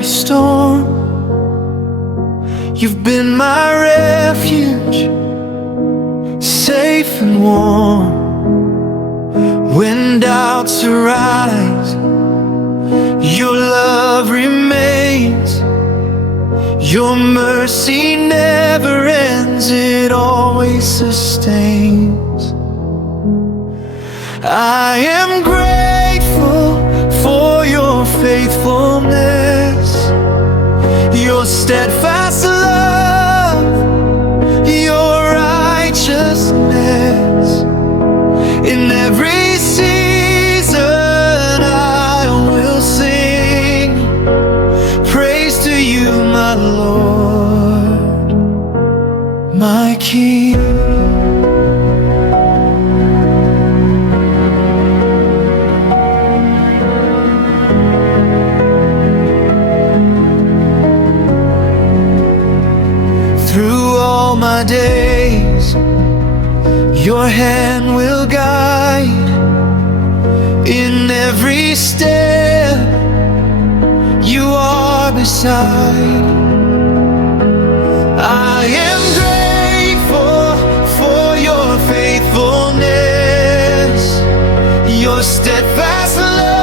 every storm. You've been my refuge, safe and warm. When doubts arise, your love remains. Your mercy never ends, it always sustains. I am grateful for your faithfulness, your steadfast love, your righteousness. In every season I will sing praise to you, my Lord, my King. Through all my days, your hand will guide. In every step, you are beside. I am grateful for your faithfulness, your steadfast love,